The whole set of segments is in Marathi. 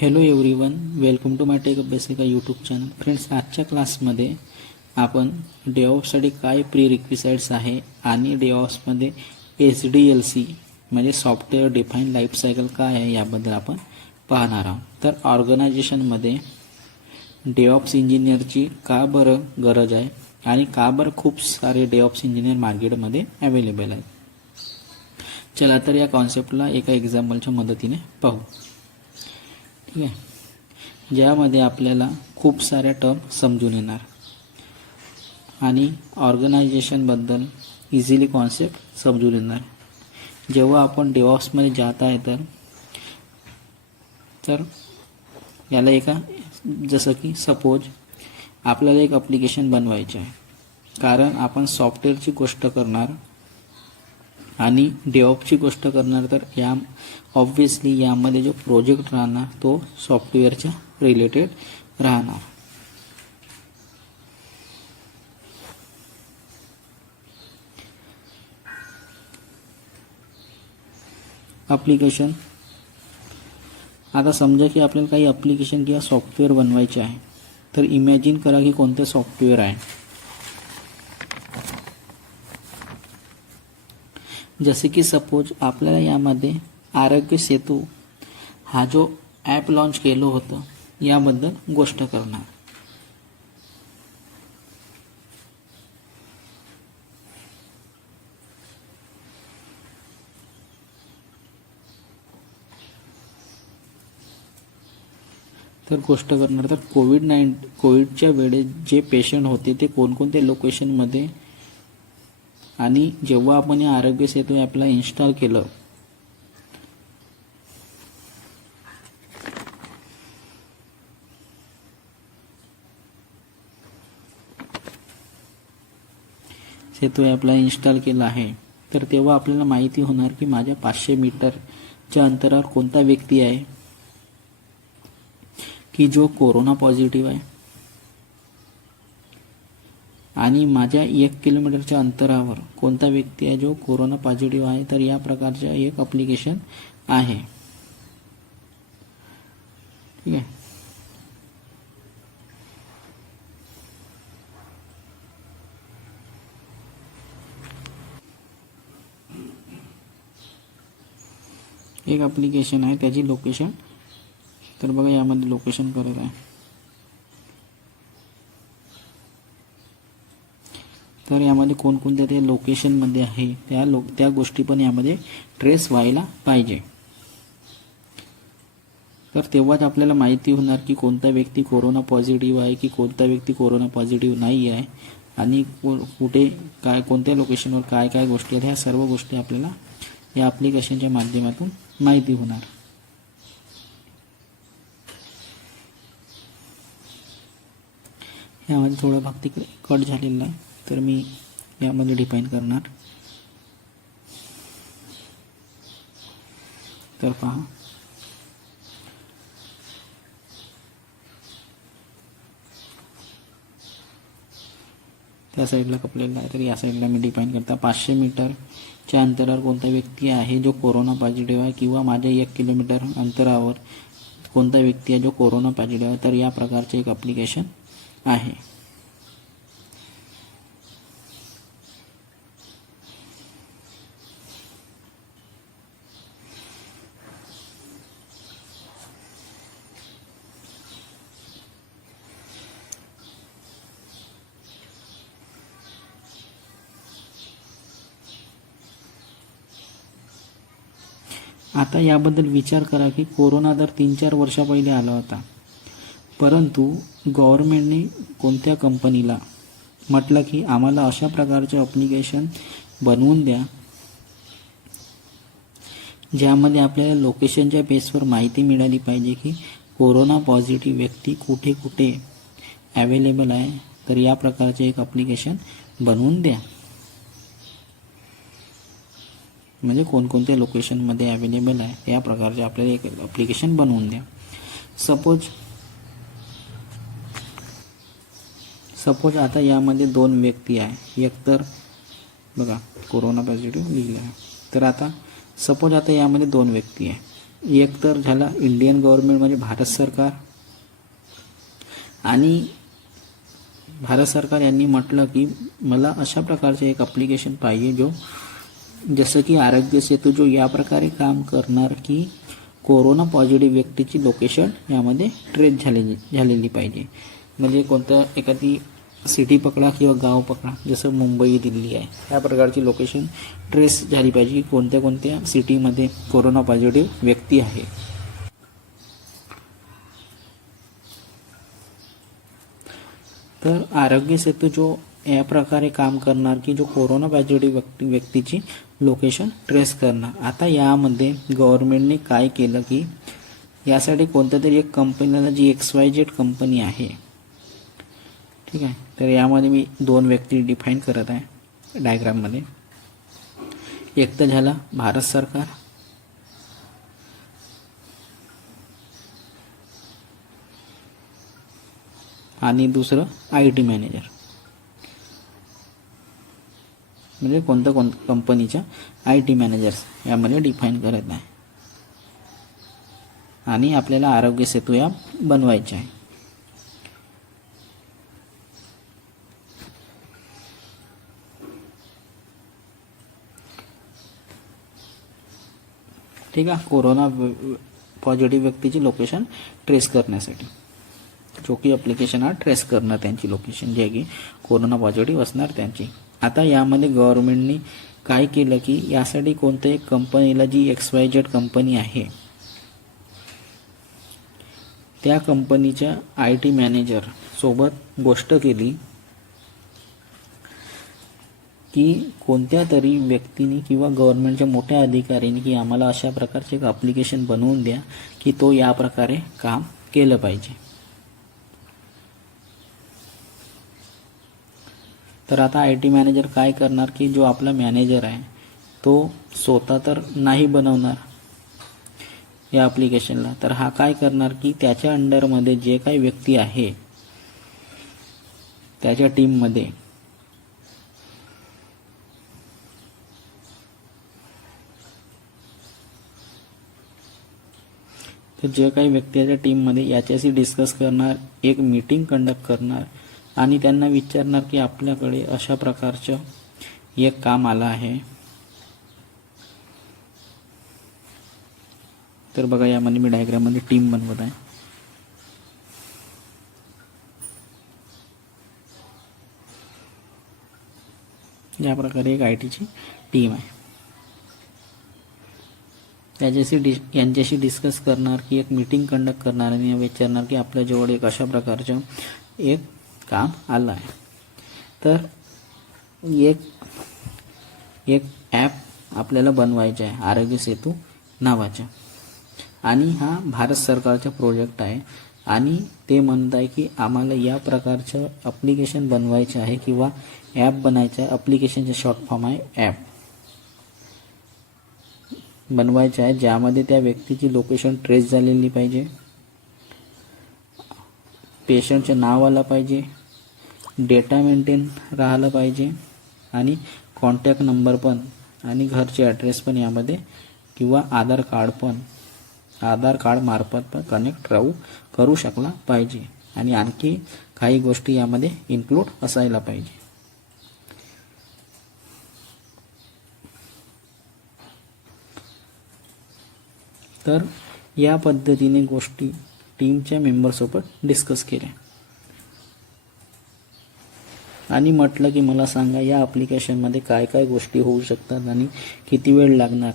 Hello everyone welcome to my tech अभ्यासिका YouTube channel friends आजच्या क्लासमध्ये आपण डेऑप्ससाठी काय प्री रिक्विसाइड्स आहे आणि डेऑप्समध्ये एस डी एल सी म्हणजे सॉफ्टवेअर डिफाईन लाईफ सायकल काय आहे याबद्दल आपण पाहणार आहोत. तर ऑर्गनायझेशनमध्ये डेऑप्स इंजिनियरची का बरं गरज आहे आणि का बरं खूप सारे डेऑप्स इंजिनियर मार्केटमध्ये अवेलेबल आहेत. चला तर या कॉन्सेप्टला एका एक्झाम्पलच्या मदतीने पाहू. ठीक आहे ज्यामध्ये आपल्याला खूप साऱ्या टर्म समजून येणार. आणि ऑर्गनायझेशनबद्दल इझिली कॉन्सेप्ट समजून येणार. जेव्हा आपण डेवॉप्समध्ये जात आहे तर तर याला एका जसं की सपोज आपल्याला एक अप्लिकेशन बनवायचे आहे. कारण आपण सॉफ्टवेअरची गोष्ट करणार आणि डेऑपची गोष्ट करणार तर या ऑब्विसली यामध्ये जो प्रोजेक्ट राहणार तो सॉफ्टवेअरच्या रिलेटेड राहणार. अप्लिकेशन आता समजा की आपल्याला काही अप्लिकेशन किंवा सॉफ्टवेअर बनवायचे आहे तर इमॅजिन करा की कोणते सॉफ्टवेअर आहे. जसे की सपोज आपल्याला यामध्ये आरोग्य सेतू हा जो ॲप लॉन्च केलं होतं याबद्दल गोष्ट करणार. तर गोष्ट करणार तर कोविड नाईन कोविडच्या वेळेस जे पेशंट होते ते कोणकोणत्या लोकेशनमध्ये आणि जेव्हा आपण या आरोग्य सेतू ॲपला इन्स्टॉल केलं सेतू ॲपला इन्स्टॉल केला आहे तर तेव्हा आपल्याला माहिती होणार की माझ्या पाचशे मीटरच्या अंतरावर कोणता व्यक्ती आहे की जो कोरोना पॉझिटिव्ह आहे. आणि माझ्या एक किलोमीटरच्या अंतरावर कोणता व्यक्ती आहे जो कोरोना पॉझिटिव्ह आहे तर या प्रकारचं एक अप्लिकेशन आहे. ठीक आहे? एक अप्लिकेशन आहे त्याची लोकेशन तर बघा यामध्ये लोकेशन करत आहे. तर यामध्ये कोणकोणत्या ते लोकेशनमध्ये आहे त्या लो त्या गोष्टी पण यामध्ये ट्रेस व्हायला पाहिजे. तर तेव्हाच आपल्याला माहिती होणार की कोणता व्यक्ती कोरोना पॉझिटिव्ह आहे की कोणता व्यक्ती कोरोना पॉझिटिव्ह नाही आहे आणि कुठे काय कोणत्या लोकेशनवर काय काय गोष्टी आहेत ह्या सर्व गोष्टी आपल्याला या ॲप्लिकेशनच्या माध्यमातून माहिती होणार. यामध्ये थोडं भाग तिकडे कट झालेला आहे. तर मी यामध्ये डिफाईन करणार. तर पहा. त्या साईडला कपलेला आहे. तर या साईडला मी डिफाईन करता. पाचशे मीटरच्या अंतरावर कोणता व्यक्ती आहे जो कोरोना पॉझिटिव्ह आहे किंवा माझ्या एक किलोमीटर अंतरावर कोणता व्यक्ती आहे जो कोरोना पॉझिटिव्ह आहे? तर या प्रकारचे एक अप्लिकेशन आहे. आता याबद्दल विचार करा की कोरोना दर तीन चार वर्षा पहिले आला होता. परंतु गव्हर्मेंटने कोणत्या कंपनीला म्हटलं की आम्हाला अशा प्रकारचं अप्लिकेशन बनवून द्या ज्यामध्ये आपल्याला लोकेशनच्या बेसवर माहिती मिळाली पाहिजे की कोरोना पॉझिटिव्ह व्यक्ती कुठे कुठे अवेलेबल आहे. तर या प्रकारचे एक अप्लिकेशन बनवून द्या. म्हणजे कोणकोणत्या लोकेशनमध्ये अवेलेबल आहे या प्रकारचे आपल्याला एक अप्लिकेशन बनवून द्या. सपोज सपोज आता यामध्ये दोन व्यक्ती आहे. एकतर बघा कोरोना पॉझिटिव्ह लिहिलं आहे. तर आता सपोज आता यामध्ये दोन व्यक्ती आहे. एक तर झाला इंडियन गव्हर्नमेंट म्हणजे भारत सरकार. आणि भारत सरकार यांनी म्हटलं की मला अशा प्रकारचे एक अप्लिकेशन पाहिजे जो जसं की आरोग्य सेतू जो या प्रकारे काम करणार की कोरोना पॉझिटिव्ह व्यक्तीची लोकेशन यामध्ये ट्रेस झालेली झालेली पाहिजे. म्हणजे कोणतं एखादी सिटी पकडा किंवा गाव पकडा जसं मुंबई दिल्ली आहे या प्रकारची लोकेशन ट्रेस झाली पाहिजे की कोणत्या कोणत्या सिटीमध्ये कोरोना पॉझिटिव्ह व्यक्ती आहे. तर आरोग्य सेतू जो या प्रकारे काम करणार की जो कोरोना पॉझिटिव्ह व्यक्ती व्यक्तीची लोकेशन ट्रेस करणार. आता यामध्ये गव्हर्नमेंटने काय केलं की यासाठी कोणत्या तरी एक कंपनीला जी एक्स वाय जेड कंपनी आहे ठीक आहे? तर यामध्ये मी दोन व्यक्ती डिफाईन करत आहे डायग्राममध्ये एक तर झाला भारत सरकार. आणि दुसरं आय टी मॅनेजर म्हणजे कोणत्या कोण कंपनीच्या आय टी मॅनेजर्स यामध्ये डिफाईन करत आहे. आणि आपल्याला आरोग्य सेतू या बनवायचे आहे. ठीक आहे कोरोना पॉझिटिव्ह व्यक्तीची लोकेशन ट्रेस करण्यासाठी. जो की ॲप्लिकेशन हा ट्रेस करणार त्यांची लोकेशन जे आहे की कोरोना पॉझिटिव्ह असणार त्यांची. आता यामध्ये गव्हर्नमेंटने काय केलं की यासाठी कोणत्याही कंपनीला जी एक्स वाय जेड कंपनी आहे त्या कंपनीच्या आय टी मॅनेजर सोबत गोष्ट केली की कोणत्या तरी व्यक्तीने किंवा गव्हर्नमेंटच्या मोठ्या अधिकाऱ्यांनी की आम्हाला अशा प्रकारचे एक ॲप्लिकेशन बनवून द्या की तो या प्रकारे काम केलं पाहिजे. तर आता आय टी मॅनेजर काय करणार की जो आपला मॅनेजर आहे तो स्वतः तर नाही बनवणार या ॲप्लिकेशनला तर हा काय करणार की त्याच्या अंडरमध्ये जे काही व्यक्ती आहे त्याच्या टीममध्ये तर जे काही व्यक्ती याच्या टीममध्ये याच्याशी डिस्कस करणार एक मीटिंग कंडक्ट करणार. आणि त्यांना विचारणार की आपल्याकडे अशा प्रकारचं एक काम आलं आहे. तर बघा यामध्ये मी डायग्राममध्ये टीम बनवत आहे. या प्रकारे एक आय टीची टीम आहे. त्याच्याशी डिस यांच्याशी डिस्कस करणार की एक मीटिंग कंडक्ट करणार आणि विचारणार की आपल्याजवळ एक अशा प्रकारचं एक काम आलं आहे. तर एक एक ॲप आपल्याला बनवायचं आहे आरोग्य सेतू नावाचा. आणि हा भारत सरकारचा प्रोजेक्ट आहे. आणि ते म्हणत आहे की आम्हाला या प्रकारचं अप्लिकेशन बनवायचं आहे किंवा ॲप बनायचं आहे. अप्लिकेशनचे शॉर्ट फॉर्म आहे ॲप बनवायचं आहे. ज्यामध्ये त्या व्यक्तीची लोकेशन ट्रेस झालेली पाहिजे. पेशंटचे नाव आलं पाहिजे. डेटा मेंटेन राहिलं पाहिजे आणि कॉन्टॅक्ट नंबर पण आणि घरचे ॲड्रेस पण यामध्ये किंवा आधार कार्ड पण आधार कार्ड मार्फत पण कनेक्ट राहू करू शकला पाहिजे. आणि आणखी काही गोष्टी यामध्ये इन्क्लूड असायला पाहिजे. तर या पद्धतीने गोष्टी टीमच्या मेंबरसोबत डिस्कस केल्या. आणि म्हटलं की मला सांगा या ॲप्लिकेशनमध्ये काय काय गोष्टी होऊ शकतात आणि किती वेळ लागणार?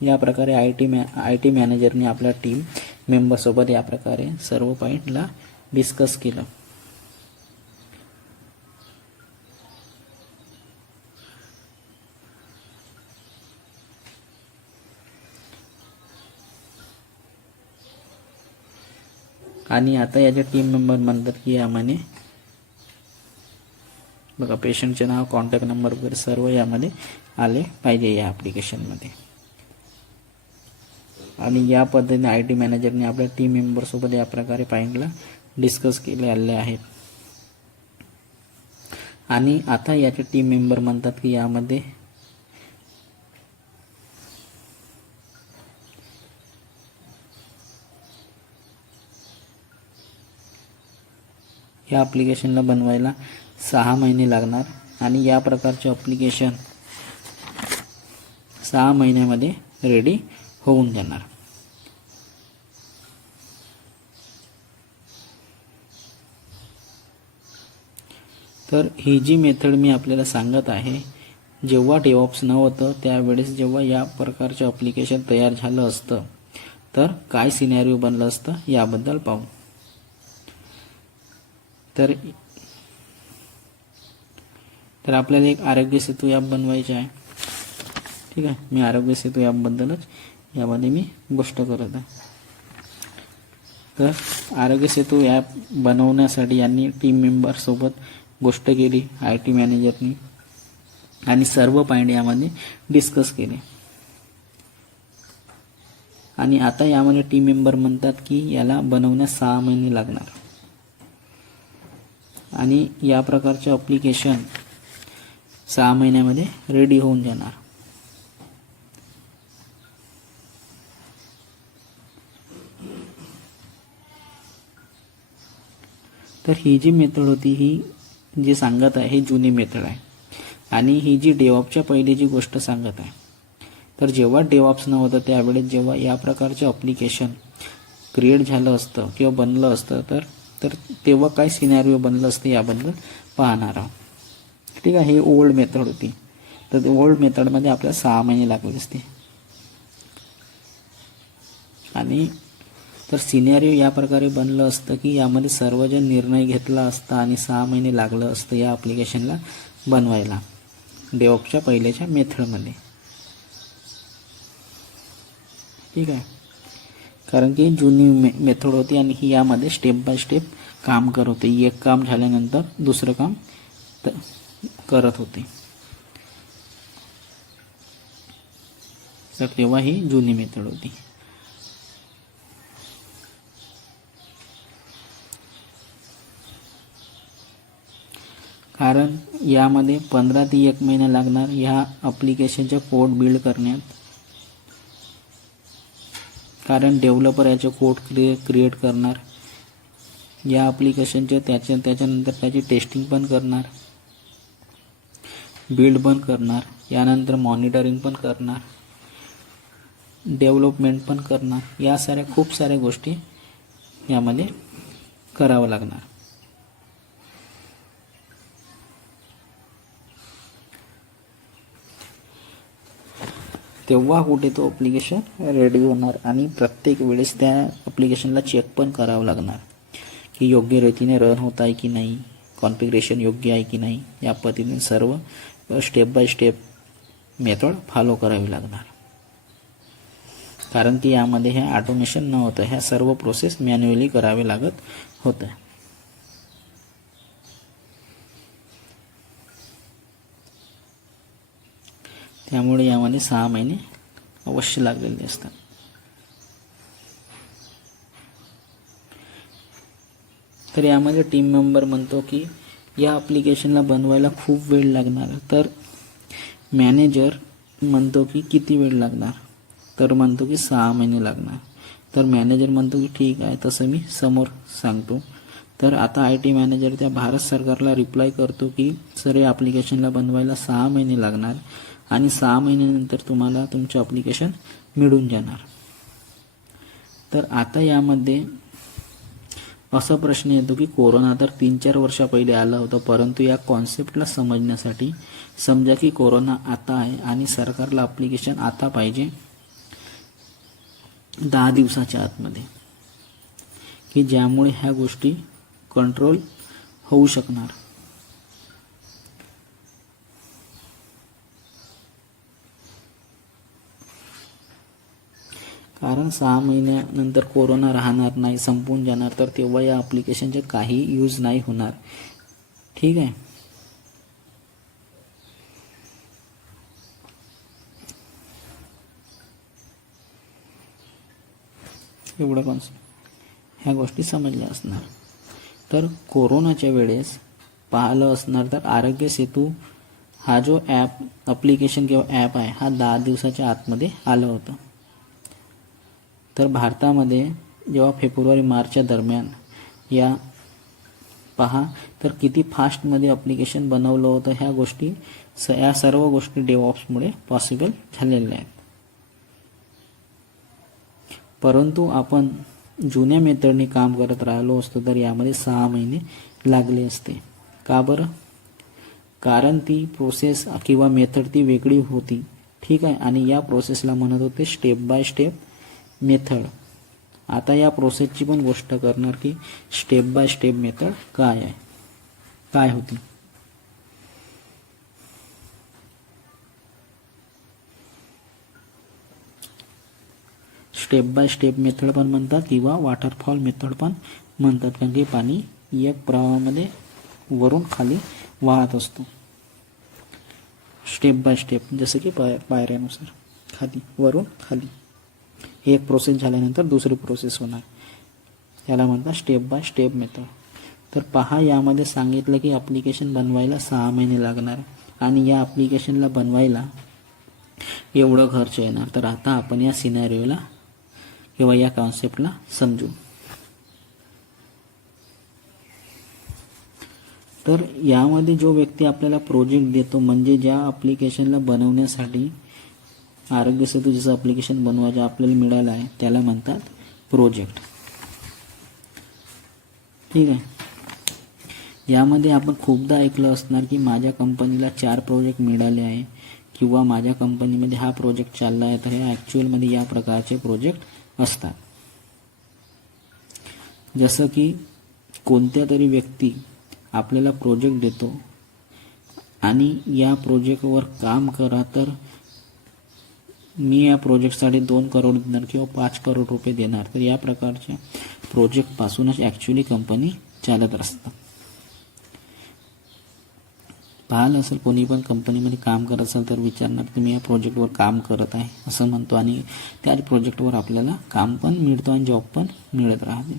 या प्रकारे आय टी मॅ आय टी मॅनेजरने आपल्या टीम मेंबरसोबत या प्रकारे सर्व पॉईंटला डिस्कस केलं. आणि आता याच्या टीम मेंबर म्हणतात की यामाने बघा पेशंटचे नाव कॉन्टॅक्ट नंबर वगैरे सर्व यामध्ये आले पाहिजे या ॲप्लिकेशनमध्ये आणि या पद्धतीने आय टी मॅनेजरने आपल्या टीम मेंबरसोबत या प्रकारे पॉईंटला डिस्कस केले आले आहेत. आणि आता याचे टीम मेंबर म्हणतात की यामध्ये या ॲप्लिकेशनला बनवायला सहा महिने लागणार आणि या प्रकारचे अप्लिकेशन सहा महिन्यामध्ये रेडी होऊन जाणार. तर ही जी मेथड मी आपल्याला सांगत आहे जेव्हा डेवॉप्स नव्हतं त्यावेळेस जेव्हा या प्रकारचं अप्लिकेशन तयार झालं असतं तर काय सिनॅरिओ बनलं असतं याबद्दल पाहू. तर तर आपल्याला एक आरोग्य सेतू ॲप बनवायचे आहे. ठीक आहे? मी आरोग्य सेतू ॲपबद्दलच यामध्ये मी गोष्ट करत आहे. तर आरोग्य सेतू ॲप बनवण्यासाठी यांनी टीम मेंबरसोबत गोष्ट केली आय टी मॅनेजरनी आणि सर्व पॉईंट यामध्ये डिस्कस केले. आणि आता यामध्ये टीम मेंबर म्हणतात की याला बनवण्यास सहा महिने लागणार. आणि या प्रकारचे अप्लिकेशन सहा महिन्यामध्ये रेडी होऊन जाणार. तर ही जी मेथड होती ही जी सांगत आहे ही जुनी मेथड आहे. आणि ही जी डेवॉपच्या पहिली जी गोष्ट सांगत आहे तर जेव्हा डेवॉप्स नव्हतं त्यावेळेस जेव्हा या प्रकारचं अप्लिकेशन क्रिएट झालं असतं किंवा बनलं असतं तर तर तेव्हा काय सिनॅरिओ बनलं असतं याबद्दल पाहणार आहोत. ठीक आहे? ही ओल्ड मेथड होती. तर ओल्ड मेथडमध्ये आपल्याला सहा महिने लागले असते. आणि तर सिनेरिओ या प्रकारे बनलं असतं की यामध्ये सर्वजण निर्णय घेतला असता आणि सहा महिने लागलं असतं या ॲप्लिकेशनला बनवायला. डेवॉपच्या पहिल्याच्या मेथडमध्ये ठीक आहे? कारण की जुनी मे मेथड होती आणि ही यामध्ये स्टेप बाय स्टेप काम करत होते. एक काम झाल्यानंतर दुसरं काम तर करत होते. तर तेव्हा ही जुनी मेथड होती. कारण यामध्ये पंधरा ते एक महिना लागणार ह्या अप्लिकेशनचे कोड बिल्ड करण्यात. कारण डेव्हलपर याचे कोड क्रिए क्रिएट करणार. या अप्लिकेशनचे त्याच्या त्याच्यानंतर त्याची टेस्टिंग पण करणार. बिल्ड पण करणार यानंतर मॉनिटरिंग पण करणार डेव्हलपमेंट पण करणार या साऱ्या खूप साऱ्या गोष्टी यामध्ये करावं लागणार. तेव्हा कुठे तो ॲप्लिकेशन रेडी होणार आणि प्रत्येक वेळेस त्या ॲप्लिकेशनला चेक पण करावं लागणार की योग्य रीतीने रन होत आहे की नाही कॉन्फिगरेशन योग्य आहे की नाही या पद्धतीने सर्व step by step method follow करावी लागणार. कारण की यामध्ये हे ऑटोमेशन नव्हतं ह्या सर्व प्रोसेस मॅन्युअली करावे लागत होतं. त्यामुळे यामध्ये सहा महिने अवश्य लागलेले असतात तर यामध्ये टीम मेंबर म्हणतो की या ॲप्लिकेशनला बनवायला खूप वेळ लागणार. तर मॅनेजर म्हणतो की किती वेळ लागणार? तर म्हणतो की सहा महिने लागणार. तर मॅनेजर म्हणतो की ठीक आहे तसं मी समोर सांगतो. तर आता आय टी मॅनेजर त्या भारत सरकारला रिप्लाय करतो की सर या ॲप्लिकेशनला बनवायला सहा महिने लागणार आणि सहा महिन्यानंतर तुम्हाला तुमचं ॲप्लिकेशन मिळून जाणार. तर आता यामध्ये असा प्रश्न येतो की कोरोना तर तीन चार वर्षा पहिले आला होता परंतु या कॉन्सेप्टला समजण्यासाठी समजा की कोरोना आता आहे आणि सरकारला अप्लिकेशन आता पाहिजे दहा दिवसाच्या आतमध्ये. की ज्यामुळे ह्या गोष्टी कंट्रोल होऊ शकणार. कारण सहा महिन्यानंतर कोरोना राहणार नाही संपून जाणार तर तेव्हा या ॲप्लिकेशनचे काही यूज नाही होणार. ठीक आहे? एवढं कॉन्सेप्ट ह्या गोष्टी समजल्या असणार. तर कोरोनाच्या वेळेस पाहिलं असणार तर आरोग्य सेतू हा जो ॲप ॲप्लिकेशन किंवा ॲप आहे हा दहा दिवसाच्या आतमध्ये आलं होतं. तर भारतामध्ये जेव्हा फेब्रुवारी मार्चच्या दरम्यान या पहा तर किती फास्टमध्ये अप्लिकेशन बनवलं होतं ह्या गोष्टी स या सर्व गोष्टी डेवॉप्समुळे पॉसिबल झालेल्या आहेत. परंतु आपण जुन्या मेथडने काम करत राहिलो असतो तर यामध्ये सहा महिने लागले असते. का बरं? कारण ती प्रोसेस किंवा मेथड ती वेगळी होती. ठीक आहे आणि या प्रोसेसला म्हणत होते स्टेप बाय स्टेप मेथड. आता या प्रोसेसची पण गोष्ट करणार की स्टेप बाय स्टेप मेथड काय आहे? काय होती? स्टेप बाय स्टेप मेथड पण म्हणतात किंवा वॉटरफॉल मेथड पण म्हणतात. कारण की पाणी एक प्रवाहामध्ये वरून खाली वाहत असतो. स्टेप बाय स्टेप जसं की पाय पायऱ्यानुसार. खाली वरून खाली. एक प्रोसेस झाल्यानंतर दुसरी प्रोसेस होणार. याला म्हणतात स्टेप बाय स्टेप मेथड तर पहा यामध्ये सांगितलं की ॲप्लिकेशन बनवायला सहा महिने लागणार. आणि या ॲप्लिकेशनला बनवायला एवढं खर्च येणार. तर आता आपण या सिनॅरिओला किंवा या कॉन्सेप्टला समजू. तर यामध्ये जो व्यक्ती आपल्याला प्रोजेक्ट देतो म्हणजे ज्या ॲप्लिकेशनला बनवण्यासाठी आरोग्य सेतू जसं अप्लिकेशन बनवायचं आपल्याला मिळालं आहे त्याला म्हणतात प्रोजेक्ट ठीक आहे? यामध्ये आपण खूपदा ऐकलं असणार की माझ्या कंपनीला चार प्रोजेक्ट मिळाले आहे किंवा माझ्या कंपनीमध्ये हा प्रोजेक्ट चालला आहे तर हे ॲक्च्युअलमध्ये या प्रकारचे प्रोजेक्ट असतात. जसं की कोणत्या तरी व्यक्ती आपल्याला प्रोजेक्ट देतो आणि या प्रोजेक्टवर काम करा तर मी या प्रोजेक्टसाठी दोन करोड देणार किंवा पाच करोड रुपये देणार. तर या प्रकारच्या प्रोजेक्टपासूनच ॲक्च्युली कंपनी चालत असतात पाहिलं असेल कोणी पण कंपनीमध्ये काम करत असेल तर विचारणार तुम्ही या प्रोजेक्टवर काम करत आहे असं म्हणतो. आणि त्याच प्रोजेक्टवर आपल्याला काम पण मिळतो आणि जॉब पण मिळत राहते.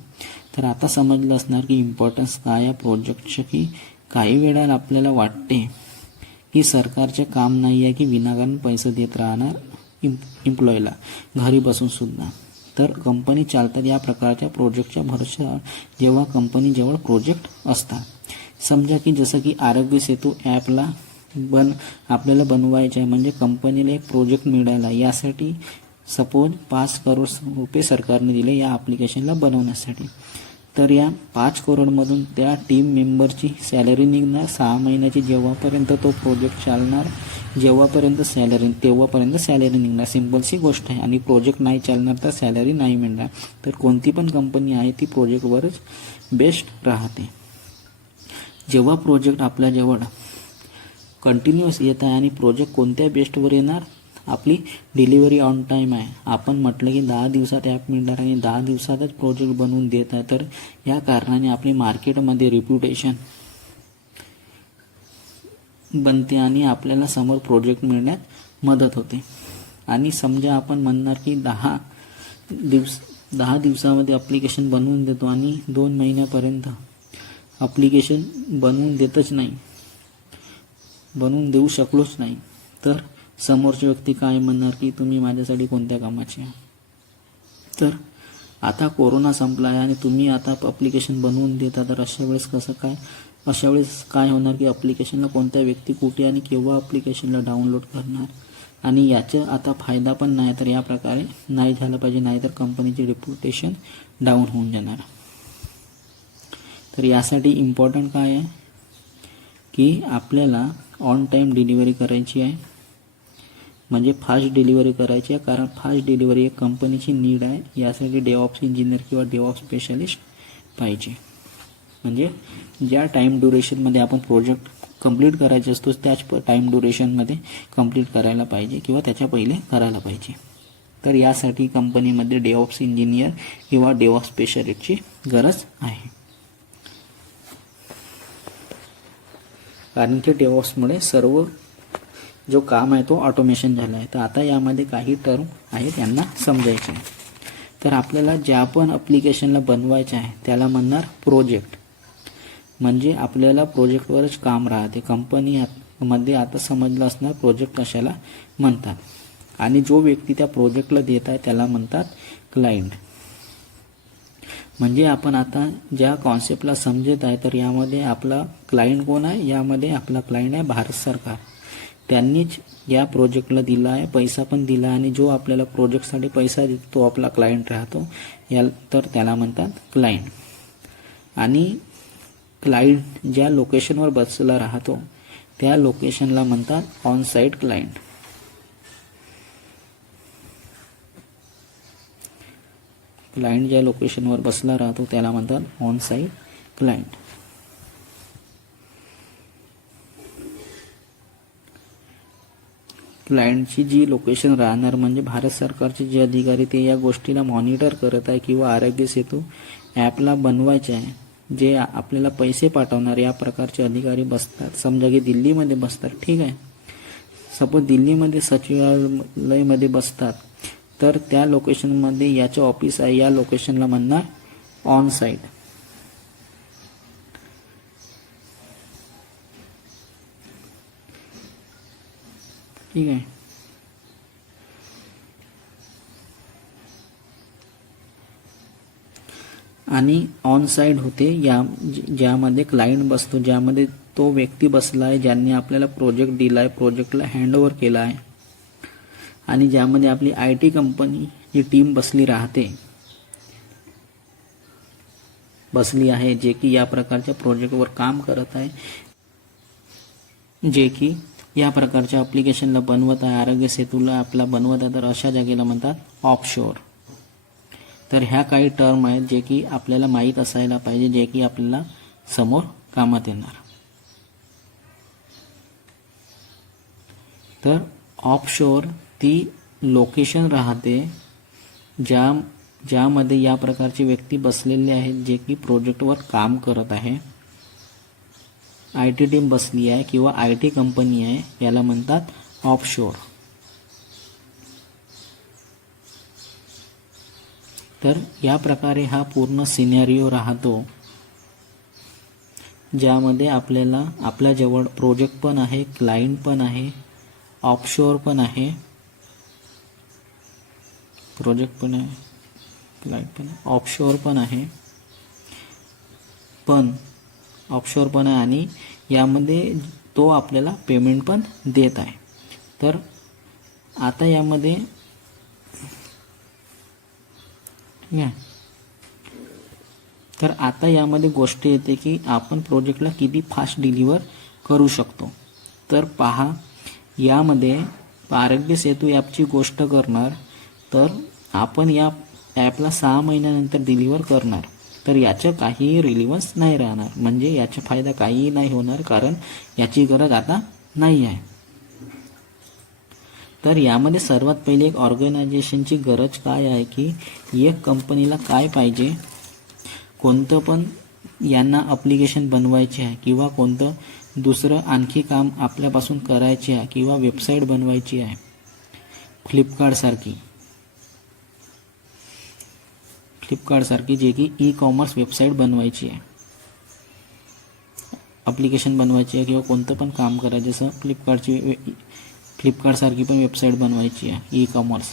तर आता समजलं असणार की इम्पॉर्टन्स काय या प्रोजेक्टचं की काही वेळा आपल्याला वाटते की सरकारचे काम नाही आहे की विनाकारण पैसे देत राहणार. इम इम्प्लॉईला घरी बसून सुद्धा. तर कंपनी चालतात या प्रकारच्या प्रोजेक्टच्या भरोशा जेव्हा कंपनीजवळ प्रोजेक्ट असतात. समजा की जसं की आरोग्य सेतू ॲपला बन आपल्याला बनवायचं आहे म्हणजे कंपनीला एक प्रोजेक्ट मिळाला. यासाठी सपोज पाच करोड रुपये सरकारने दिले या ॲप्लिकेशनला बनवण्यासाठी. तर या पाच करोडमधून त्या टीम मेंबरची सॅलरी निघणार. सहा महिन्याची जेव्हापर्यंत तो प्रोजेक्ट चालणार जेव्हापर्यंत सॅलरी तेव्हापर्यंत सॅलरी निघणार. सिम्पलची गोष्ट आहे. आणि प्रोजेक्ट नाही चालणार तर सॅलरी नाही मिळणार. तर कोणती पण कंपनी आहे ती प्रोजेक्टवरच बेस्ट राहते. जेव्हा प्रोजेक्ट आपल्याजवळ कंटिन्युअस येत आहे आणि प्रोजेक्ट कोणत्या बेस्टवर येणार आपली डिलिव्हरी ऑन टाईम आहे. आपण म्हटलं की दहा दिवसात ॲप मिळणार आणि दहा दिवसातच प्रोजेक्ट बनवून देत आहे. तर या कारणाने आपली मार्केटमध्ये रिप्युटेशन बनते आणि आपल्याला समोर प्रोजेक्ट मिळण्यात मदत होते. आणि समजा आपण म्हणणार की दहा दिवस दहा दिवसामध्ये ॲप्लिकेशन बनवून देतो आणि दोन महिन्यापर्यंत ॲप्लिकेशन बनवून देतच नाही बनवून देऊ शकलोच नाही तर समोरची व्यक्ती काय म्हणणार की तुम्ही माझ्यासाठी कोणत्या कामाचे आहे? तर आता कोरोना संपला आहे आणि तुम्ही आता अप्लिकेशन बनवून देता तर अशा वेळेस कसं काय? अशा वेळेस काय होणार की अप्लिकेशनला कोणत्या व्यक्ती कुठे आणि केव्हा अप्लिकेशनला डाउनलोड करणार? आणि याचं आता फायदा पण नाही तर या प्रकारे नाही झालं पाहिजे नाही तर कंपनीची रेप्युटेशन डाऊन होऊन जाणार. तर यासाठी इम्पॉर्टंट काय आहे? की आपल्याला ऑन टाईम डिलिव्हरी करायची आहे. म्हणजे फास्ट डिलिव्हरी करायची आहे. कारण फास्ट डिलिव्हरी एक कंपनीची नीड आहे. यासाठी डेवॉप्स इंजिनियर किंवा डेवॉप्स स्पेशलिस्ट पाहिजे. म्हणजे ज्या टाईम ड्युरेशनमध्ये आपण प्रोजेक्ट कंप्लीट करायचा असतो त्याच टाईम ड्युरेशनमध्ये कंप्लीट करायला पाहिजे किंवा त्याच्या पहिले करायला पाहिजे. तर यासाठी कंपनीमध्ये डेवॉप्स इंजिनियर किंवा डेवॉप्स स्पेशलिस्टची गरज आहे. कारण की डेवॉप्समुळे सर्व जो काम आहे तो ऑटोमेशन झाला आहे. तर आता यामध्ये काही टर्म आहेत यांना समजायचे तर आपल्याला ज्या पण अप्लिकेशनला बनवायचं आहे त्याला म्हणणार प्रोजेक्ट म्हणजे आपल्याला प्रोजेक्टवरच काम राहते. कंपनी मध्ये आता समजलं असणार प्रोजेक्ट कशाला म्हणतात. आणि जो व्यक्ती त्या प्रोजेक्टला देत आहे त्याला म्हणतात क्लायंट म्हणजे आपण आता ज्या कॉन्सेप्टला समजत आहे तर यामध्ये आपला क्लायंट कोण आहे? यामध्ये आपला क्लायंट आहे भारत सरकार. त्यांनीच या प्रोजेक्टला दिला आहे पैसा पण दिला आणि जो आपल्याला प्रोजेक्टसाठी पैसा देतो तो आपला क्लायंट राहतो. या तर त्याला म्हणतात क्लायंट आणि क्लायंट ज्या लोकेशनवर बसला राहतो त्या लोकेशनला म्हणतात ऑन साईट क्लायंट क्लायंट ज्या लोकेशनवर बसला राहतो त्याला म्हणतात ऑन साईट क्लायंट क्लायंटची जी लोकेशन राहणार म्हणजे भारत सरकारचे जे अधिकारी ते या गोष्टीला मॉनिटर करत आहे किंवा आरोग्य सेतू ॲपला बनवायचे आहे जे आपल्याला पैसे पाठवणार या प्रकारचे अधिकारी बसतात. समजा की दिल्लीमध्ये बसतात ठीक आहे. सपोज दिल्लीमध्ये सचिवालयमध्ये बसतात तर त्या लोकेशनमध्ये याचं ऑफिस आहे या लोकेशनला म्हणणार ऑन साईट ठीक आहे. आणि ऑन साईड होते या ज्यामध्ये क्लायंट बसतो ज्यामध्ये तो व्यक्ती बसला आहे ज्यांनी आपल्याला प्रोजेक्ट दिला आहे प्रोजेक्टला हँडओव्हर केला आहे. आणि ज्यामध्ये आपली आय टी कंपनी ही टीम बसली राहते. बसली आहे जे की या प्रकारच्या प्रोजेक्टवर काम करत आहे. जे की या प्रकारच्या अप्लिकेशनला बनवत आहे. आरोग्य सेतूला आपला बनवत आहे. तर अशा जागेला म्हणतात ऑफशोअर तर ह्या काही टर्म आहेत जे की आपल्याला माहीत असायला पाहिजे जे की आपल्याला समोर कामात येणार. तर ऑफशोअर ती लोकेशन राहते ज्या ज्यामध्ये या प्रकारची व्यक्ती बसलेले आहेत जे की प्रोजेक्टवर काम करत आहे. आय टी टीम बसली आहे किंवा आय टी कंपनी आहे याला म्हणतात ऑफशोअर तर या प्रकारे हा पूर्ण सिनेरिओ राहतो ज्यामध्ये आपल्याला आपल्याजवळ प्रोजेक्ट पण आहे क्लायंट पण आहे ऑफशोअर पण आहे प्रोजेक्ट पण आहे क्लायंट पण आहे ऑफशोअर पण आहे. पण ऑफशोअर पण आहे आणि यामध्ये तो आपल्याला पेमेंट पण देत आहे. तर आता यामध्ये तर आता यामध्ये गोष्ट येते की आपण प्रोजेक्टला किती फास्ट डिलिव्हर करू शकतो. तर पहा यामध्ये आरोग्य सेतू ॲपची गोष्ट करणार तर आपण या ॲपला सहा महिन्यानंतर डिलिव्हर करणार. तर याचं काहीही रिलिव्हन्स नाही राहणार. म्हणजे याचा फायदा काहीही नाही होणार कारण याची गरज आता नाही आहे. तर यामध्ये सर्वात पहिले एक ऑर्गनायझेशनची गरज काय आहे की एक कंपनीला काय पाहिजे कोणतं पण यांना अप्लिकेशन बनवायचे आहे किंवा कोणतं दुसरं आणखी काम आपल्यापासून करायचे आहे किंवा वेबसाईट बनवायची आहे. फ्लिपकार्टसारखी फ्लिपकार्टसारखी जे की ई कॉमर्स वेबसाईट बनवायची आहे. अप्लिकेशन बनवायची आहे किंवा कोणतं पण काम करायचं जसं फ्लिपकार्टची वे फ्लिपकार्टसारखी पण वेबसाईट बनवायची आहे ई कॉमर्स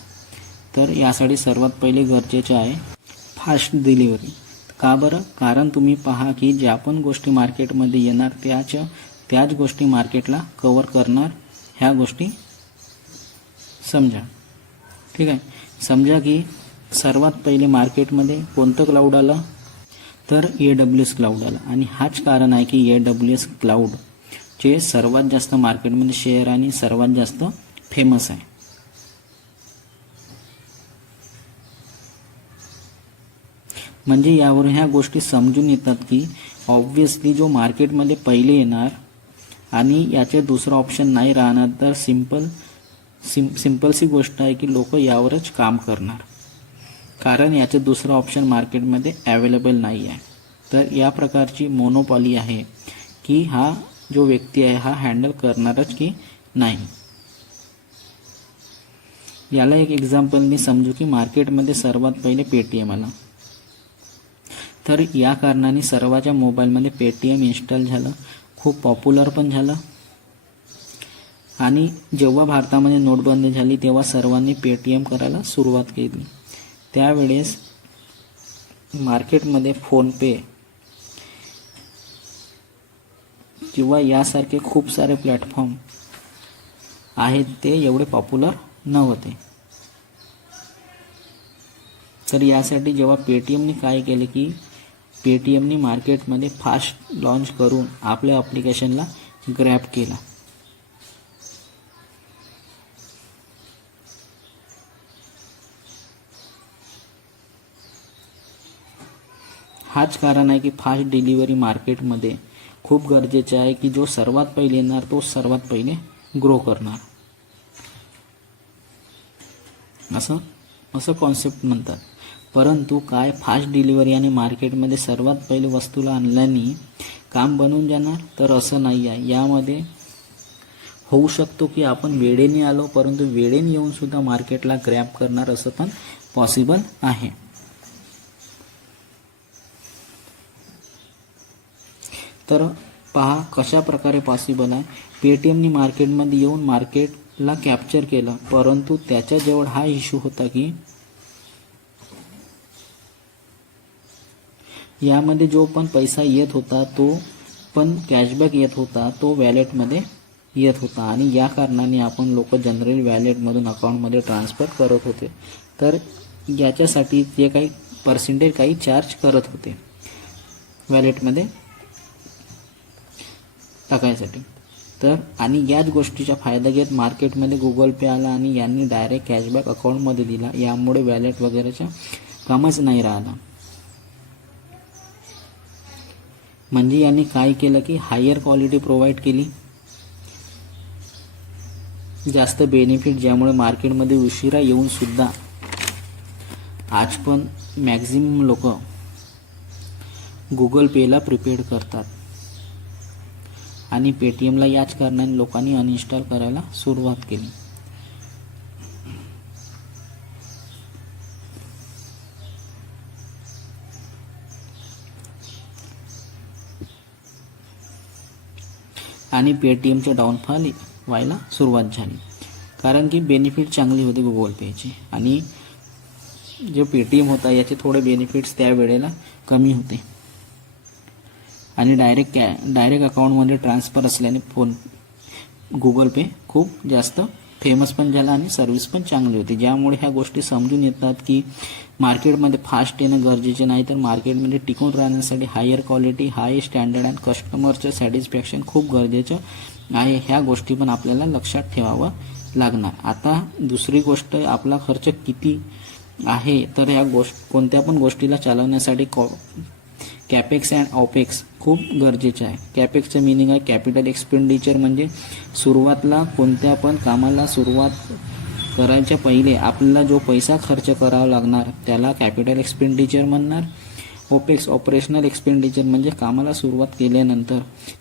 तर यासाठी सर्वात पहिले गरजेचे आहे फास्ट डिलिव्हरी का बरं? कारण तुम्ही पहा की ज्या पण गोष्टी मार्केटमध्ये येणार त्याच त्याच गोष्टी मार्केटला कवर करणार ह्या गोष्टी समजा. ठीक आहे? समजा की सर्वात पहिले मार्केटमध्ये कोणतं क्लाउड आलं? तर ए डब्ल्यू एस क्लाउड आलं. आणि हाच कारण आहे की ए डब्ल्यू एस क्लाउडचे सर्वात जास्त मार्केटमध्ये शेअर आणि सर्वात जास्त फेमस आहे. म्हणजे यावरून ह्या गोष्टी समजून येतात की ऑब्व्हियसली जो मार्केटमध्ये पहिले येणार आणि याचे दुसरं ऑप्शन नाही राहणार तर सिंपल सिम सिम्पलसी गोष्ट आहे की लोक यावरच काम करणार. कारण याचं दुसरं ऑप्शन मार्केटमध्ये अवेलेबल नाही आहे तर या प्रकारची मोनोपॉली आहे की हा जो व्यक्ती आहे हा हँडल करणारच की नाही. याला एक एक्झाम्पल मी समजू की मार्केटमध्ये सर्वात पहिले पेटीएम आला. तर या कारणाने सर्वाच्या मोबाईलमध्ये पेटीएम इन्स्टॉल झालं. खूप पॉप्युलर पण झालं. आणि जेव्हा भारतामध्ये नोटबंदी झाली तेव्हा सर्वांनी पेटीएम करायला सुरुवात केली. त्यावेळेस मार्केटमध्ये फोनपे किंवा यासारखे खूप सारे प्लॅटफॉर्म आहेत ते एवढे पॉप्युलर नव्हते. तर यासाठी जेव्हा पेटीएमने काय केलं की पेटीएमने मार्केटमध्ये फास्ट लॉन्च करून आपल्या ॲप्लिकेशनला ग्रॅप केला. हाच कारण आहे की फास्ट डिलिव्हरी मार्केटमध्ये खूप गरजेचे आहे की जो सर्वात पहिले येणार तो सर्वात पहिले ग्रो करणार. असं असं कॉन्सेप्ट म्हणतात. परंतु काय फास्ट डिलिव्हरी आणि मार्केटमध्ये सर्वात पहिले वस्तूला आणल्याने काम बनून जाणार? तर असं नाही आहे. यामध्ये होऊ शकतो की आपण वेळेने आलो परंतु वेळेने येऊनसुद्धा मार्केटला ग्रॅप करणार असं पण पॉसिबल आहे. तर पहा कशा प्रकारे पॉसिबल आहे पेटीएमनी मार्केटमध्ये येऊन मार्केटला कॅप्चर केलं. परंतु त्याच्याजवळ हा इश्यू होता की यामध्ये जो पण पैसा येत होता तो पण कॅशबॅक येत होता तो वॅलेटमध्ये येत होता. आणि या कारणाने आपण लोक जनरल वॅलेटमधून अकाउंटमध्ये ट्रान्सफर करत होते. तर याच्यासाठी जे काही पर्सेंटेज काही चार्ज करत होते वॅलेटमध्ये टाकायसाठी. तर आणि याच गोष्टीचा फायदा घेत मार्केटमध्ये गुगल पे आला आणि यांनी डायरेक्ट कॅशबॅक अकाउंटमध्ये दिला. यामुळे वॅलेट वगैरेचा कामच नाही राहिला. म्हणजे यांनी काय केलं की हायर क्वालिटी प्रोव्हाइड केली. जास्त बेनिफिट ज्यामुळे मार्केटमध्ये उशिरा येऊन सुद्धा आज पण मॅक्झिमम लोक गुगल पेला प्रिपेड करतात. आणि पेटीएमला याच कारणाने लोकांनी अनइन्स्टॉल करायला सुरुवात केली. आणि पेटीएमचे डाऊनफॉल व्हायला सुरुवात झाली. कारण की बेनिफिट चांगली होती गुगल पेची आणि जे पेटीएम होता याचे थोडे बेनिफिट्स त्या वेळेला कमी होते. आणि डायरेक्ट कॅ डायरेक्ट अकाउंटमध्ये ट्रान्सफर असल्याने फोन गुगल पे खूप जास्त फेमस पण झाला आणि सर्व्हिस पण चांगली होती. ज्यामुळे ह्या गोष्टी समजून येतात की मार्केटमध्ये फास्ट येणं गरजेचे नाही तर मार्केटमध्ये टिकून राहण्यासाठी higher quality high standard and कस्टमरचं satisfaction खूप गरजेचं आहे. ह्या गोष्टी पण आपल्याला लक्षात ठेवावं लागणार. आता दुसरी गोष्ट आपला खर्च किती आहे? तर ह्या गोष्ट कोणत्या पण गोष्टीला चालवण्यासाठी कॉ कॅपेक्स अँड ऑपेक्स खूप गरजेचे आहे. कॅपेक्सचं मिनिंग आहे कॅपिटल एक्सपेंडिचर म्हणजे सुरुवातला कोणत्या पण कामाला सुरुवात करायच्या पहिले आपल्याला जो पैसा खर्च करावा लागणार त्याला कॅपिटल एक्सपेंडिचर म्हणणार. ओपेक्स ऑपरेशनल एक्सपेंडिचर म्हणजे कामाला सुरुवात केल्यानंतर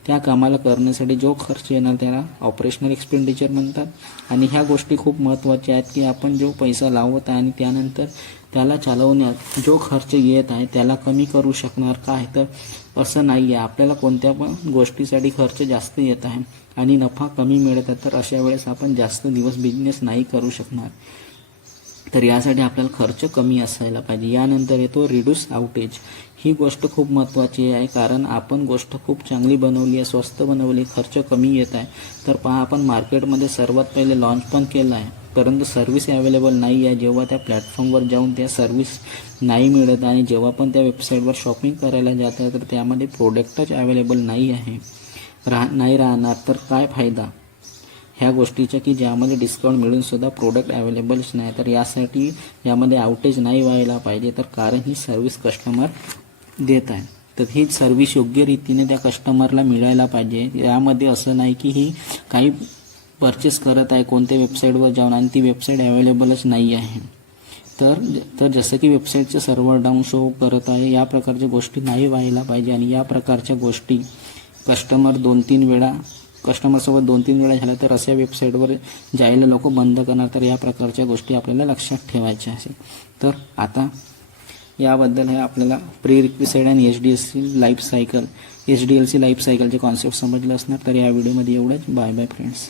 त्या कामाला करण्यासाठी जो खर्च येणार त्याला ऑपरेशनल एक्सपेंडिचर म्हणतात. आणि ह्या गोष्टी खूप महत्त्वाच्या आहेत की आपण जो पैसा लावत आहे आणि त्यानंतर त्याला चालवण्यात जो खर्च येत आहे त्याला कमी करू शकणार काय तर असं नाही आहे आपल्याला कोणत्या पण गोष्टीसाठी खर्च जास्त येत आहे आणि नफा कमी मिळत आहे तर अशा वेळेस आपण जास्त दिवस बिझनेस नाही करू शकणार. तर यासाठी आपल्याला खर्च कमी असायला पाहिजे. यानंतर येतो रिड्यूस आउटेज ही गोष्ट खूप महत्त्वाची आहे कारण आपण गोष्ट खूप चांगली बनवली आहे स्वस्त बनवली खर्च कमी येत आहे. तर पहा आपण मार्केटमध्ये सर्वात पहिले लॉन्च पण केलं आहे. परंतु सर्व्हिस अवेलेबल नाही आहे. जेव्हा त्या प्लॅटफॉर्मवर जाऊन त्या सर्व्हिस नाही मिळत आणि जेव्हा पण त्या वेबसाईटवर शॉपिंग करायला जात आहे तर त्यामध्ये प्रोडक्टच अवेलेबल नाही आहे. राह नाही राहणार तर काय फायदा? ह्या गोष्टीच्या की ज्यामध्ये डिस्काउंट मिळून सुद्धा प्रोडक्ट अवेलेबलच नाही तर यासाठी यामध्ये आउटेज नाही व्हायला पाहिजे तर कारण ही सर्व्हिस कस्टमर देत आहे. तर ही सर्व्हिस योग्य रीतीने त्या कस्टमरला मिळायला पाहिजे. यामध्ये असं नाही की ही काही परचेस करत आहे कोणत्या वेबसाईटवर जाऊन आणि ती वेबसाईट अवेलेबलच नाही आहे. तर तर जसं की वेबसाईटचं सर्व्हर डाऊन शो करत आहे या प्रकारच्या गोष्टी नाही व्हायला पाहिजे आणि या प्रकारच्या गोष्टी कस्टमर दोन तीन वेळा कस्टमरसोबत दोन तीन वेळा झाल्या तर अशा वेबसाईटवर जायला लोक बंद करणार तर या प्रकारच्या गोष्टी आपल्याला लक्षात ठेवायच्या असेल तर आता याबद्दल हे आपल्याला प्री रिक्विसाईड आणि H D S C life cycle H D L C life सायकलचे कॉन्सेप्ट समजलं असणार तर या व्हिडिओमध्ये एवढंच. Bye bye friends